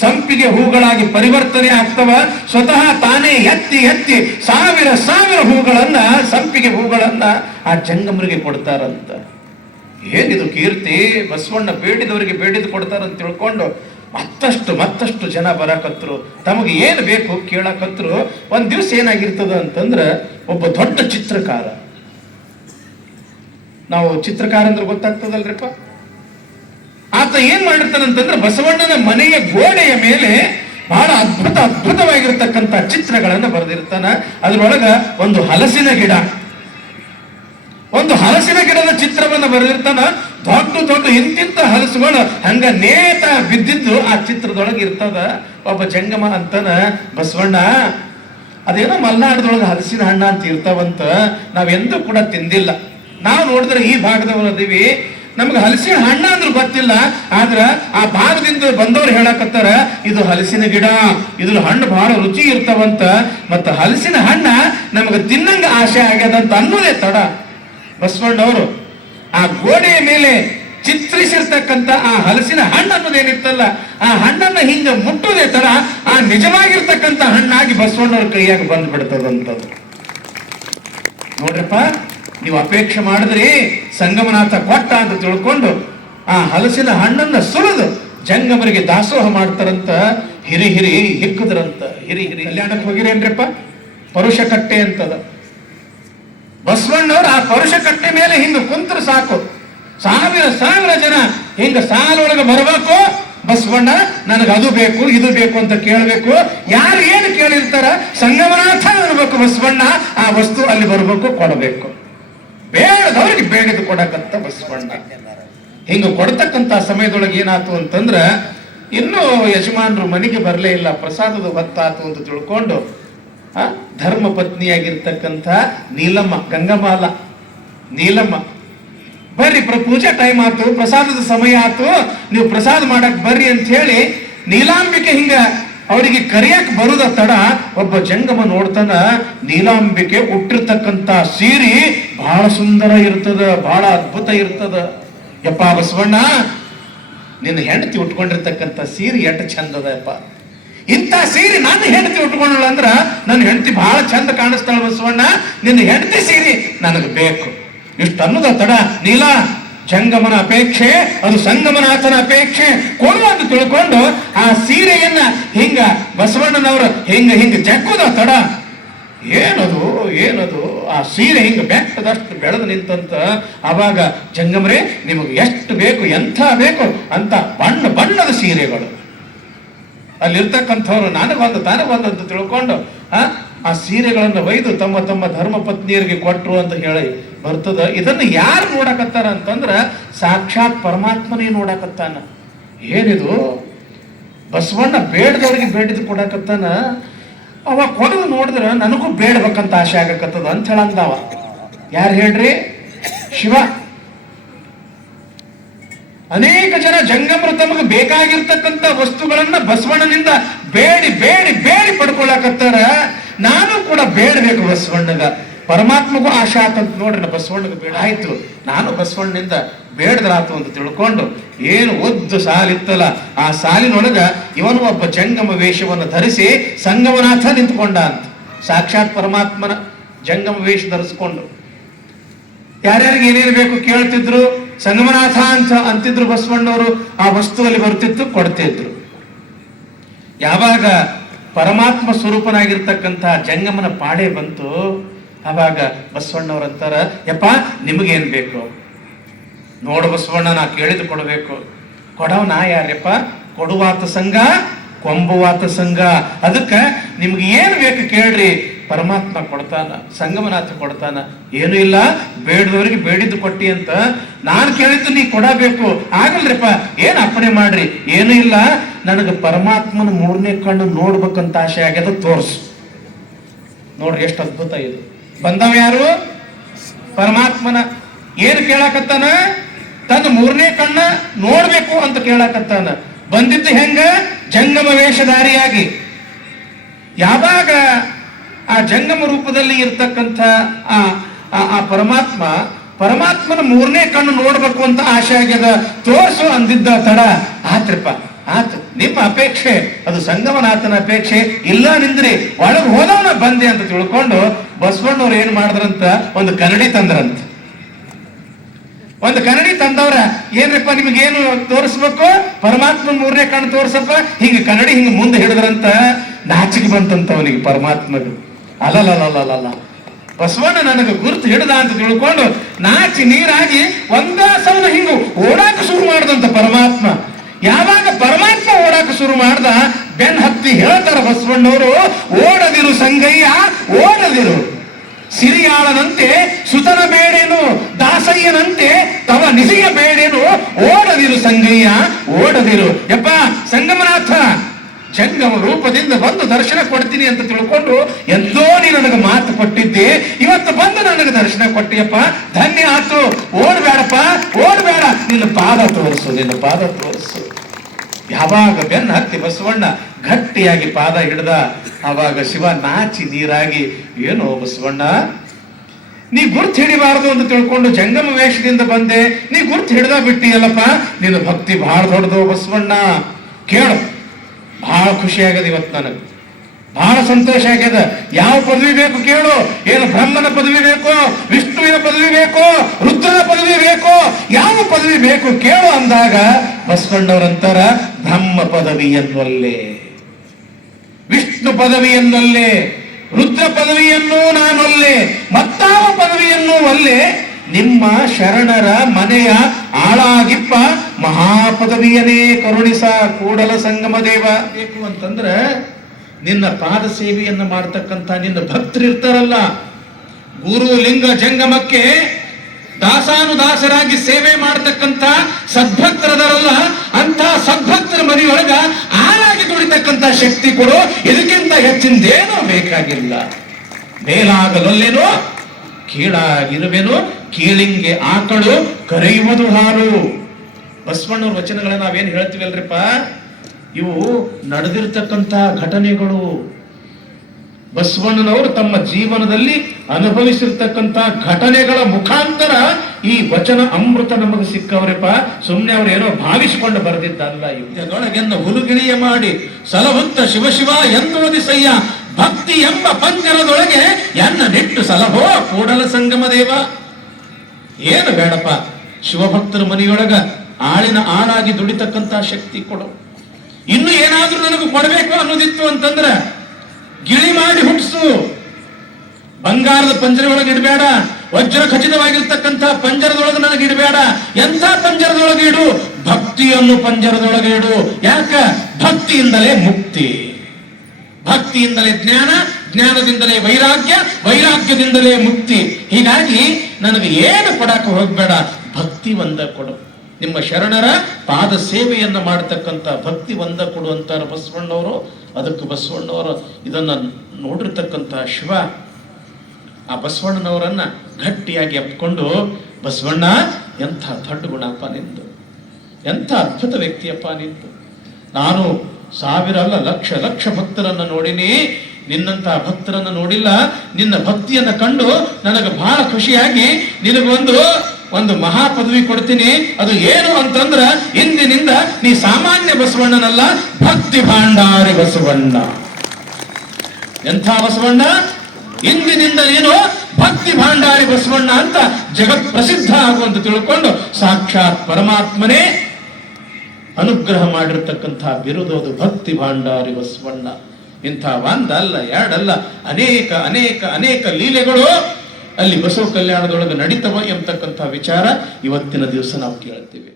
Speaker 1: ಸಂಪಿಗೆ ಹೂಗಳಾಗಿ ಪರಿವರ್ತನೆ ಆಗ್ತವ. ಸ್ವತಃ ತಾನೇ ಎತ್ತಿ ಎತ್ತಿ ಸಾವಿರ ಸಾವಿರ ಹೂಗಳನ್ನ ಸಂಪಿಗೆ ಹೂಗಳನ್ನ ಆ ಜಂಗಮರಿಗೆ ಕೊಡ್ತಾರಂತ. ಏನಿದು ಕೀರ್ತಿ? ಬಸವಣ್ಣ ಬೇಡಿದವರಿಗೆ ಬೇಡಿದ್ದು ಕೊಡ್ತಾರಂತ ತಿಳ್ಕೊಂಡು ಮತ್ತಷ್ಟು ಮತ್ತಷ್ಟು ಜನ ಬರಕತ್ರು. ತಮಗೆ ಏನು ಬೇಕು ಕೇಳಕತ್ರು. ಒಂದ್ ದಿವಸ ಏನಾಗಿರ್ತದ ಅಂತಂದ್ರ ಒಬ್ಬ ದೊಡ್ಡ ಚಿತ್ರಕಾರ. ನಾವು ಚಿತ್ರಕಾರ ಅಂದ್ರೆ ಗೊತ್ತಾಗ್ತದಲ್ರಿಪ್ಪ? ಆತ ಏನ್ ಮಾಡಿರ್ತಾನಂತಂದ್ರೆ ಬಸವಣ್ಣನ ಮನೆಯ ಗೋಡೆಯ ಮೇಲೆ ಬಹಳ ಅದ್ಭುತ ಅದ್ಭುತವಾಗಿರ್ತಕ್ಕಂಥ ಚಿತ್ರಗಳನ್ನ ಬರೆದಿರ್ತಾನ. ಅದರೊಳಗ ಒಂದು ಹಲಸಿನ ಗಿಡ. ಒಂದು ಹಲಸಿನ ಗಿಡದ ಚಿತ್ರವನ್ನ ಬರೆದಿರ್ತಾನ. ದೊಡ್ಡ ದೊಡ್ಡ ಇಂತಿಂತ ಹಲಸುಗಳು ಹಂಗ ನೇತ ಬಿದ್ದಿದ್ದು ಆ ಚಿತ್ರದೊಳಗೆ ಇರ್ತದ. ಒಬ್ಬ ಜಂಗಮ ಅಂತನ, ಬಸವಣ್ಣ, ಅದೇನೋ ಮಲ್ನಾಡದೊಳಗೆ ಹಲಸಿನ ಹಣ್ಣ ಅಂತ ಇರ್ತಾವಂತ. ನಾವೆಂದೂ ಕೂಡ ತಿಂದಿಲ್ಲ. ನಾವು ನೋಡಿದ್ರೆ ಈ ಭಾಗದವರು ಅದೀವಿ. ನಮ್ಗೆ ಹಲಸಿನ ಹಣ್ಣ ಅಂದ್ರೆ ಗೊತ್ತಿಲ್ಲ, ಆದ್ರ ಆ ಭಾಗದಿಂದ ಬಂದವ್ರು ಹೇಳಕತ್ತಾರ, ಇದು ಹಲಸಿನ ಗಿಡ ಇದ್ರ ಹಣ್ಣು ಬಹಳ ರುಚಿ ಇರ್ತಾವಂತ, ಮತ್ತ ಹಲಸಿನ ಹಣ್ಣ ನಮ್ಗೆ ತಿನ್ನಂಗ ಆಸೆ ಆಗ್ಯದಂತ ಅನ್ನೋದೇ ತಡ. ಬಸವಣ್ಣವರು ಆ ಗೋಡೆಯ ಮೇಲೆ ಚಿತ್ರಿಸಿರ್ತಕ್ಕಂಥ ಆ ಹಲಸಿನ ಹಣ್ಣು ಅನ್ನೋದೇನಿತ್ತಲ್ಲ, ಆ ಹಣ್ಣನ್ನ ಹಿಂಗ ಮುಟ್ಟೋದೇ ತರ ಆ ನಿಜವಾಗಿರ್ತಕ್ಕಂಥ ಹಣ್ಣಾಗಿ ಬಸವಣ್ಣವ್ರ ಕೈಯಾಗಿ ಬಂದ್ಬಿಡ್ತದಂಥದ್ದು ನೋಡ್ರಪ್ಪ. ನೀವು ಅಪೇಕ್ಷೆ ಮಾಡಿದ್ರಿ ಸಂಗಮನಾಥ ಕೊಟ್ಟ ಅಂತ ತಿಳ್ಕೊಂಡು ಆ ಹಲಸಿನ ಹಣ್ಣನ್ನ ಸುರಿದು ಜಂಗಮರಿಗೆ ದಾಸೋಹ ಮಾಡ್ತಾರಂತ ಹಿರಿ ಹಿರಿ ಹಿಕ್ಕದ್ರಂತ ಹಿರಿ ಹಿರಿ ಕಲ್ಯಾಣಕ್ಕೆ ಹೋಗಿರೇನ್ರಿಪ್ಪ? ಪರುಷ ಕಟ್ಟೆ ಅಂತದ. ಬಸವಣ್ಣವ್ರು ಆ ಪರುಷ ಕಟ್ಟೆ ಮೇಲೆ ಹಿಂಗೆ ಕುಂತ್ರ ಸಾಕು. ಸಾವಿರ ಸಾವಿರ ಜನ ಹಿಂಗ ಸಾಲೊಳಗೆ ಬರಬೇಕು. ಬಸವಣ್ಣ, ನನಗೆ ಅದು ಬೇಕು, ಇದು ಬೇಕು ಅಂತ ಕೇಳಬೇಕು. ಯಾರು ಏನು ಕೇಳಿರ್ತಾರ? ಸಂಗಮನಾಥ ಬರಬೇಕು ಬಸವಣ್ಣ. ಆ ವಸ್ತು ಅಲ್ಲಿ ಬರಬೇಕು, ಕೊಡಬೇಕು. ಬೇಡದವ್ರಿಗೆ ಬೇಡದು ಕೊಡಕಂತ ಬಸವಣ್ಣ ಹಿಂಗ ಕೊಡ್ತಕ್ಕಂತ ಸಮಯದೊಳಗೆ ಏನಾಯ್ತು ಅಂತಂದ್ರ ಇನ್ನೂ ಯಜಮಾನರು ಮನೆಗೆ ಬರಲೇ ಇಲ್ಲ, ಪ್ರಸಾದದ ಹೊತ್ತಾತು ಅಂತ ತಿಳ್ಕೊಂಡು ಧರ್ಮ ಪತ್ನಿಯಾಗಿರ್ತಕ್ಕಂಥ ನೀಲಮ್ಮ, ಗಂಗಮಾಲ, ನೀಲಮ್ಮ, ಬರ್ರಿ ಪ್ರ ಪೂಜಾ ಟೈಮ್ ಆತು, ಪ್ರಸಾದದ ಸಮಯ ಆತು, ನೀವು ಪ್ರಸಾದ ಮಾಡಕ್ ಬರ್ರಿ ಅಂತ ಹೇಳಿ ನೀಲಾಂಬಿಕೆ ಹಿಂಗ ಅವರಿಗೆ ಕರೆಯಕ್ ಬರುದ ತಡ, ಒಬ್ಬ ಜಂಗಮ ನೋಡ್ತಾನ ನೀಲಾಂಬಿಕೆ ಉಟ್ಟಿರ್ತಕ್ಕಂತ ಸೀರೆ ಬಹಳ ಸುಂದರ ಇರ್ತದ, ಬಹಳ ಅದ್ಭುತ ಇರ್ತದ. ಯಪ್ಪ ಬಸವಣ್ಣ, ನಿನ್ನ ಹೆಂಡತಿ ಉಟ್ಕೊಂಡಿರ್ತಕ್ಕಂಥ ಸೀರೆ ಎಷ್ಟು ಚಂದದ ಯಪ್ಪ. ಇಂಥ ಸೀರೆ ನನ್ನ ಹೆಂಡತಿ ಉಟ್ಕೊಂಡಳ ಅಂದ್ರ ನನ್ನ ಹೆಂಡತಿ ಬಹಳ ಚಂದ ಕಾಣಿಸ್ತಾಳ ಬಸವಣ್ಣ. ನಿನ್ನ ಹೆಂಡತಿ ಸೀರೆ ನನಗೆ ಬೇಕು. ಇಷ್ಟು ಅನ್ನೋದ ತಡ, ನೀಲ ಜಂಗಮನ ಅಪೇಕ್ಷೆ, ಅದು ಸಂಗಮನಾಥನ ಅಪೇಕ್ಷೆ. ಕೊಡು ಅಂತ ತಿಳ್ಕೊಂಡು ಆ ಸೀರೆಯನ್ನ ಹಿಂಗ ಬಸವಣ್ಣನವರು ಹಿಂಗ ಹಿಂಗ ಜಕ್ಕುದ ತಡ. ಏನದು ಏನದು? ಆ ಸೀರೆ ಹಿಂಗ ಬೆಟ್ಟದಷ್ಟು ಬೆಳೆದು ನಿಂತಂತ ಅವಾಗ, ಜಂಗಮರೇ, ನಿಮಗೆ ಎಷ್ಟು ಬೇಕು, ಎಂಥ ಬೇಕು ಅಂತ ಬಣ್ಣ ಬಣ್ಣದ ಸೀರೆಗಳು. ಅಲ್ಲಿರ್ತಕ್ಕಂಥವ್ರು ನನಗೊಂದು ನನಗೊಂದು ಅಂತ ತಿಳ್ಕೊಂಡು, ಆ ಸೀರೆಗಳನ್ನು ಒಯ್ದು ತಮ್ಮ ತಮ್ಮ ಧರ್ಮ ಪತ್ನಿಯರಿಗೆ ಕೊಟ್ರು ಅಂತ ಹೇಳಿ ಬರ್ತದ? ಇದನ್ನು ಯಾರು ನೋಡಕತ್ತಾರ ಅಂತಂದ್ರೆ ಸಾಕ್ಷಾತ್ ಪರಮಾತ್ಮನೇ ನೋಡಕತ್ತಾನ. ಏನಿದು? ಬಸವಣ್ಣ ಬೇಡದವ್ರಿಗೆ ಬೇಡಿದ್ ಕೊಡಕತ್ತಾನ. ಅವ ಕೊಡದು ನೋಡಿದ್ರೆ ನನಗೂ ಬೇಡ್ಬೇಕಂತ ಆಸೆ ಆಗಕತ್ತದ ಅಂತ ಹೇಳಂದವ. ಯಾರು ಹೇಳ್ರಿ? ಶಿವ. ಅನೇಕ ಜನ ಜಂಗಮರು ತಮಗೆ ಬೇಕಾಗಿರ್ತಕ್ಕಂಥ ವಸ್ತುಗಳನ್ನ ಬಸವಣ್ಣನಿಂದ ಬೇಡಿ ಬೇಡಿ ಬೇಡಿ ಪಡ್ಕೊಳಕತ್ತಾರ. ನಾನು ಕೂಡ ಬೇಡಬೇಕು ಬಸವಣ್ಣಗ. ಪರಮಾತ್ಮಗೂ ಆಶೆ ಆತಂತ ನೋಡ್ರಿ, ಬಸವಣ್ಣಗೆ ಬೇಡ. ಆಯ್ತು, ನಾನು ಬಸವಣ್ಣನಿಂದ ಬೇಡದ್ರಾತು ಅಂತ ತಿಳ್ಕೊಂಡು ಏನು ಒದ್ದು ಸಾಲಿತ್ತಲ್ಲ. ಆ ಸಾಲಿನೊಳಗ ಇವನು ಒಬ್ಬ ಜಂಗಮ ವೇಷವನ್ನು ಧರಿಸಿ ಸಂಗಮನಾಥ ನಿಂತ್ಕೊಂಡ ಅಂತ. ಸಾಕ್ಷಾತ್ ಪರಮಾತ್ಮನ ಜಂಗಮ ವೇಷ ಧರಿಸ್ಕೊಂಡು. ಯಾರ್ಯಾರಿಗೆ ಏನೇನು ಬೇಕು ಕೇಳ್ತಿದ್ರು, ಸಂಗಮನಾಥ ಅಂತ ಅಂತಿದ್ರು ಬಸವಣ್ಣವರು, ಆ ವಸ್ತುವಲ್ಲಿ ಬರ್ತಿತ್ತು ಕೊಡ್ತಿದ್ರು ಯಾವಾಗ ಪರಮಾತ್ಮ ಸ್ವರೂಪನಾಗಿರ್ತಕ್ಕಂಥ ಜಂಗಮನ ಪಾಡೆ ಬಂತು ಆವಾಗ ಬಸವಣ್ಣವ್ರ ಅಂತಾರ, ಯಪ್ಪ, ನಿಮಗೇನ್ ಬೇಕು? ನೋಡು ಬಸವಣ್ಣ, ನಾ ಕೇಳಿದು ಕೊಡಬೇಕು. ಕೊಡವ್ ನಾ ಯಾರ್ಯಪ್ಪ? ಕೊಡುವಾತ ಸಂಘ, ಕೊಂಬುವಾತ ಸಂಘ. ಅದಕ್ಕೆ ನಿಮ್ಗೆ ಏನು ಬೇಕು ಕೇಳ್ರಿ. ಪರಮಾತ್ಮ ಕೊಡ್ತಾನ, ಸಂಗಮನಾಥ ಕೊಡ್ತಾನ. ಏನು ಇಲ್ಲ, ಬೇಡದವರಿಗೆ ಬೇಡಿದ್ದು ಕೊಟ್ಟಿ ಅಂತ ನಾನು ಕೇಳಿದ್ದು ನೀ ಕೊಡಬೇಕು. ಆಗಲ್ರಿಪ್ಪ, ಏನು ಅಪ್ಪಣೆ ಮಾಡ್ರಿ? ಏನು ಇಲ್ಲ. ನನಗೆ ಪರಮಾತ್ಮನ ಮೂರನೇ ಕಣ್ಣು ನೋಡ್ಬೇಕಂತ ಆಸೆ ಆಗ್ಯದ, ತೋರ್ಸು. ನೋಡ್ರಿ, ಎಷ್ಟು ಅದ್ಭುತ ಇದು. ಬಂದವ ಯಾರು? ಪರಮಾತ್ಮನ. ಏನು ಕೇಳಕತ್ತಾನ? ತನ್ನ ಮೂರನೇ ಕಣ್ಣ ನೋಡ್ಬೇಕು ಅಂತ ಕೇಳಕತ್ತಾನ. ಬಂದಿದ್ದು ಹೆಂಗ? ಜಂಗಮ ವೇಷಧಾರಿಯಾಗಿ. ಯಾವಾಗ ಆ ಜಂಗಮ ರೂಪದಲ್ಲಿ ಇರ್ತಕ್ಕಂಥ ಆ, ಆ- ಪರಮಾತ್ಮ, ಪರಮಾತ್ಮನ ಮೂರನೇ ಕಣ್ಣು ನೋಡ್ಬೇಕು ಅಂತ ಆಸೆ ಆಗ್ಯದ, ತೋರ್ಸು ಅಂದಿದ್ದ ತಡ. ಆತ್ರಪ್ಪ. ಆತ್ ನಿಮ್ಮ ಅಪೇಕ್ಷೆ, ಅದು ಸಂಗಮನಾಥನ ಅಪೇಕ್ಷೆ. ಇಲ್ಲ ನಿಂದ್ರಿ, ಒಳಗೆ ಹೋದವನ ಬಂದೆ ಅಂತ ತಿಳ್ಕೊಂಡು ಬಸವಣ್ಣವ್ರು ಏನ್ ಮಾಡಿದ್ರಂತ? ಒಂದು ಕನ್ನಡಿ ತಂದ್ರಂತ. ಒಂದು ಕನ್ನಡಿ ತಂದವ್ರ, ಏನ್ರಪ್ಪ ಏನು ತೋರಿಸ್ಬೇಕು? ಪರಮಾತ್ಮ ಮೂರನೇ ಕಣ್ಣು ತೋರ್ಸಪ್ಪ? ಹಿಂಗ ಕನ್ನಡಿ ಹಿಂಗ ಮುಂದೆ ಹಿಡಿದ್ರಂತ, ನಾಚಿಕೆ ಬಂತಂತ ಅವನಿಗೆ ಪರಮಾತ್ಮಗೆ. ಅಲ್ಲಲ್ಲ ಬಸವಣ್ಣ ನನಗೆ ಗುರುತು ಹಿಡ್ದ ಅಂತ ತಿಳ್ಕೊಂಡು ನಾಚಿ ನೀರಾಗಿ ಒಂದ ಸವನ ಹಿಂಗು ಓಡಾಕ ಶುರು ಮಾಡ್ದಂತ ಪರಮಾತ್ಮ. ಯಾವಾಗ ಪರಮಾತ್ಮ ಓಡಾಕ ಶುರು ಮಾಡ್ದ? ಬೆನ್ ಹತ್ತಿ ಹೇಳ್ತಾರ ಬಸವಣ್ಣವರು, ಓಡದಿರು ಸಂಗಯ್ಯ, ಓಡದಿರು. ಸಿರಿಯಾಳನಂತೆ ಸುತನ ಬೇಡೇನು, ದಾಸಯ್ಯನಂತೆ ತವ ನಿಸಿಯ ಬೇಡೇನು, ಓಡದಿರು ಸಂಗಯ್ಯ, ಓಡದಿರು. ಯಪ್ಪ, ಸಂಗಮನಾಥ, ಜಂಗಮ ರೂಪದಿಂದ ಬಂದು ದರ್ಶನ ಕೊಡ್ತೀನಿ ಅಂತ ತಿಳ್ಕೊಂಡು ಎಂದೋ ನೀ ನನಗೆ ಮಾತು ಕೊಟ್ಟಿದ್ದೆ, ಇವತ್ತು ಬಂದು ನನಗೆ ದರ್ಶನ ಕೊಟ್ಟಿಯಪ್ಪ ಧನ್ಯ ಆತು. ಓಡ್ಬೇಡಪ್ಪ, ಓಡ್ಬೇಡ. ನಿನ್ನ ಪಾದ ತೋರಿಸು, ನಿನ್ನ ಪಾದ ತೋರಿಸು. ಯಾವಾಗ ಬೆನ್ನ ಹತ್ತಿ ಬಸವಣ್ಣ ಗಟ್ಟಿಯಾಗಿ ಪಾದ ಹಿಡ್ದ, ಆವಾಗ ಶಿವ ನಾಚಿ ನೀರಾಗಿ, ಏನೋ ಬಸವಣ್ಣ, ನೀ ಗುರ್ತು ಹಿಡಿಬಾರದು ಅಂತ ತಿಳ್ಕೊಂಡು ಜಂಗಮ ವೇಷದಿಂದ ಬಂದೆ. ನೀ ಗುರ್ತು ಹಿಡ್ದ ಬಿಟ್ಟಿಯಲ್ಲಪ್ಪ, ನಿನ್ನ ಭಕ್ತಿ ಬಹಳ ದೊಡ್ಡದು ಬಸವಣ್ಣ. ಕೇಳು ಬಹಳ ಖುಷಿ ಇವತ್ತು ನನಗೆ. ಬಹಳ ಸಂತೋಷ ಆಗ್ಯದ. ಯಾವ ಪದವಿ ಬೇಕು ಕೇಳು. ಏನು ಬ್ರಹ್ಮನ ಪದವಿ ಬೇಕು, ವಿಷ್ಣುವಿನ ಪದವಿ ಬೇಕು, ರುದ್ರನ ಪದವಿ ಬೇಕು, ಯಾವ ಪದವಿ ಬೇಕು ಕೇಳು ಅಂದಾಗ ಬಸ್ಕೊಂಡವರಂತಾರ ಬ್ರಹ್ಮ ಪದವಿಯನ್ನಲ್ಲೇ. ವಿಷ್ಣು ಪದವಿಯನ್ನಲ್ಲೇ, ರುದ್ರ ಪದವಿಯನ್ನು ನಾನೊಲ್ಲೆ, ಮತ್ತಾವ ಪದವಿಯನ್ನು ಅಲ್ಲೇ, ನಿಮ್ಮ ಶರಣರ ಮನೆಯ ಆಳಾಗಿಪ್ಪ ಮಹಾಪದವಿಯನೇ ಕರುಣಿಸ ಕೂಡಲ ಸಂಗಮ ದೇವ ಬೇಕು ಅಂತಂದ್ರ ನಿನ್ನ ಪಾದ ಸೇವೆಯನ್ನು ಮಾಡ್ತಕ್ಕಂಥ ನಿನ್ನ ಭಕ್ತರು ಇರ್ತಾರಲ್ಲ ಗುರು ಲಿಂಗ ಜಂಗಮಕ್ಕೆ ದಾಸಾನುದಾಸರಾಗಿ ಸೇವೆ ಮಾಡತಕ್ಕಂತ ಸದ್ಭಕ್ತರದರಲ್ಲ ಅಂತ ಸದ್ಭಕ್ತರ ಮನೆಯೊಳಗ ಆರಾಗಿ ದುಡಿತಕ್ಕಂತ ಶಕ್ತಿ ಕೊಡು. ಇದಕ್ಕಿಂತ ಹೆಚ್ಚಿಂದೇನೋ ಬೇಕಾಗಿಲ್ಲ. ಮೇಲಾಗಲೊಲ್ಲೇನೋ, ಕೀಳಾಗಿರುವೆನು, ಕೀಳಿಂಗೆ ಆಕಳು ಕರೆಯುವುದು ಹಾಲು ಬಸವಣ್ಣವ್ರ ವಚನಗಳನ್ನ ನಾವೇನು ಹೇಳ್ತೀವಲ್ರಿಪ್ಪ? ಇವು ನಡೆದಿರ್ತಕ್ಕಂಥ ಘಟನೆಗಳು. ಬಸವಣ್ಣನವರು ತಮ್ಮ ಜೀವನದಲ್ಲಿ ಅನುಭವಿಸಿರ್ತಕ್ಕಂಥ ಘಟನೆಗಳ ಮುಖಾಂತರ ಈ ವಚನ ಅಮೃತ ನಮಗೆ ಸಿಕ್ಕವ್ರಪ್ಪ. ಸುಮ್ಮನೆ ಅವ್ರು ಏನೋ ಭಾವಿಸಿಕೊಂಡು ಬರೆದಿದ್ದಲ್ಲ ಯುದ್ಧದೊಳಗೆನ್ನ ಹುಲುಗಿಳಿಯ ಮಾಡಿ ಸಲಹುತ್ತ ಶಿವಶಿವ ಎಂದೋದಿಸಯ್ಯ ಭಕ್ತಿ ಎಂಬ ಪಂಜರದೊಳಗೆ ಎನ್ನ ನೆಟ್ಟು ಸಲಹೋ ಕೂಡಲ ಸಂಗಮ ದೇವ. ಏನು ಬೇಡಪ್ಪ, ಶಿವಭಕ್ತರ ಮನೆಯೊಳಗ ಆಳಿನ ಆಳಾಗಿ ದುಡಿತಕ್ಕಂತ ಶಕ್ತಿ ಕೊಡು. ಇನ್ನು ಏನಾದ್ರೂ ನನಗೆ ಕೊಡಬೇಕು ಅನ್ನೋದಿತ್ತು ಅಂತಂದ್ರೆ ಗಿಳಿ ಮಾಡಿ ಹುಟ್ಟಿಸು. ಬಂಗಾರದ ಪಂಜರದೊಳಗೆ ಇಡಬೇಡ. ವಜ್ರ ಖಚಿತವಾಗಿರ್ತಕ್ಕಂಥ ಪಂಜರದೊಳಗೆ ನನಗೆ ಇಡಬೇಡ. ಎಂಥ ಪಂಜರದೊಳಗೆ ಇಡು? ಭಕ್ತಿಯನ್ನು ಪಂಜರದೊಳಗೆ ಇಡು. ಯಾಕ? ಭಕ್ತಿಯಿಂದಲೇ ಮುಕ್ತಿ. ಭಕ್ತಿಯಿಂದಲೇ ಜ್ಞಾನ, ಜ್ಞಾನದಿಂದಲೇ ವೈರಾಗ್ಯ, ವೈರಾಗ್ಯದಿಂದಲೇ ಮುಕ್ತಿ. ಹೀಗಾಗಿ ನನಗೆ ಏನು ಕೊಡಕ್ಕೆ ಹೋಗ್ಬೇಡ? ಭಕ್ತಿ ಒಂದ ಕೊಡು. ನಿಮ್ಮ ಶರಣರ ಪಾದ ಸೇವೆಯನ್ನು ಮಾಡತಕ್ಕಂಥ ಭಕ್ತಿ ಒಂದ ಕೊಡು ಅಂತಾರೆ ಬಸವಣ್ಣವರು, ಅದಕ್ಕೆ ಬಸವಣ್ಣವರು ಇದನ್ನ ನೋಡಿರ್ತಕ್ಕಂಥ ಶಿವ ಆ ಬಸವಣ್ಣನವರನ್ನ ಗಟ್ಟಿಯಾಗಿ ಅಪ್ಕೊಂಡು, ಬಸವಣ್ಣ, ಎಂಥ ದೊಡ್ಡ ಗುಣಪ್ಪ ನಿಂದು, ಎಂಥ ಅದ್ಭುತ ವ್ಯಕ್ತಿಯಪ್ಪ ನಿಂದು. ನಾನು ಸಾವಿರ ಅಲ್ಲ, ಲಕ್ಷ ಲಕ್ಷ ಭಕ್ತರನ್ನು ನೋಡಿನಿ. ನಿನ್ನಂತಹ ಭಕ್ತರನ್ನು ನೋಡಿಲ್ಲ. ನಿನ್ನ ಭಕ್ತಿಯನ್ನ ಕಂಡು ನನಗೆ ಬಹಳ ಖುಷಿಯಾಗಿ ನಿನಗೊಂದು ಒಂದು ಮಹಾ ಪದವಿ ಕೊಡ್ತೀನಿ. ಅದು ಏನು ಅಂತಂದ್ರ, ಇಂದಿನಿಂದ ನೀ ಸಾಮಾನ್ಯ ಬಸವಣ್ಣನಲ್ಲ, ಭಕ್ತಿ ಭಾಂಡಾರಿ ಬಸವಣ್ಣ. ಎಂಥ ಬಸವಣ್ಣ? ಇಂದಿನಿಂದ ನೀನು ಭಕ್ತಿ ಭಾಂಡಾರಿ ಬಸವಣ್ಣ ಅಂತ ಜಗತ್ ಪ್ರಸಿದ್ಧ ಆಗುವಂತ ತಿಳ್ಕೊಂಡು ಸಾಕ್ಷಾತ್ ಪರಮಾತ್ಮನೇ ಅನುಗ್ರಹ ಮಾಡಿರ್ತಕ್ಕಂಥ ಬಿರುದೋದು ಭಕ್ತಿ ಭಾಂಡಾರಿ ಬಸವಣ್ಣ. ಇಂಥ ಒಂದಲ್ಲ ಎರಡಲ್ಲ ಅನೇಕ ಅನೇಕ ಅನೇಕ ಲೀಲೆಗಳು ಅಲ್ಲಿ ಬಸವ ಕಲ್ಯಾಣದೊಳಗೆ ನಡೀತವ ಎಂಬತಕ್ಕಂಥ ವಿಚಾರ ಇವತ್ತಿನ ದಿವಸ ನಾವು ಕೇಳ್ತೀವಿ.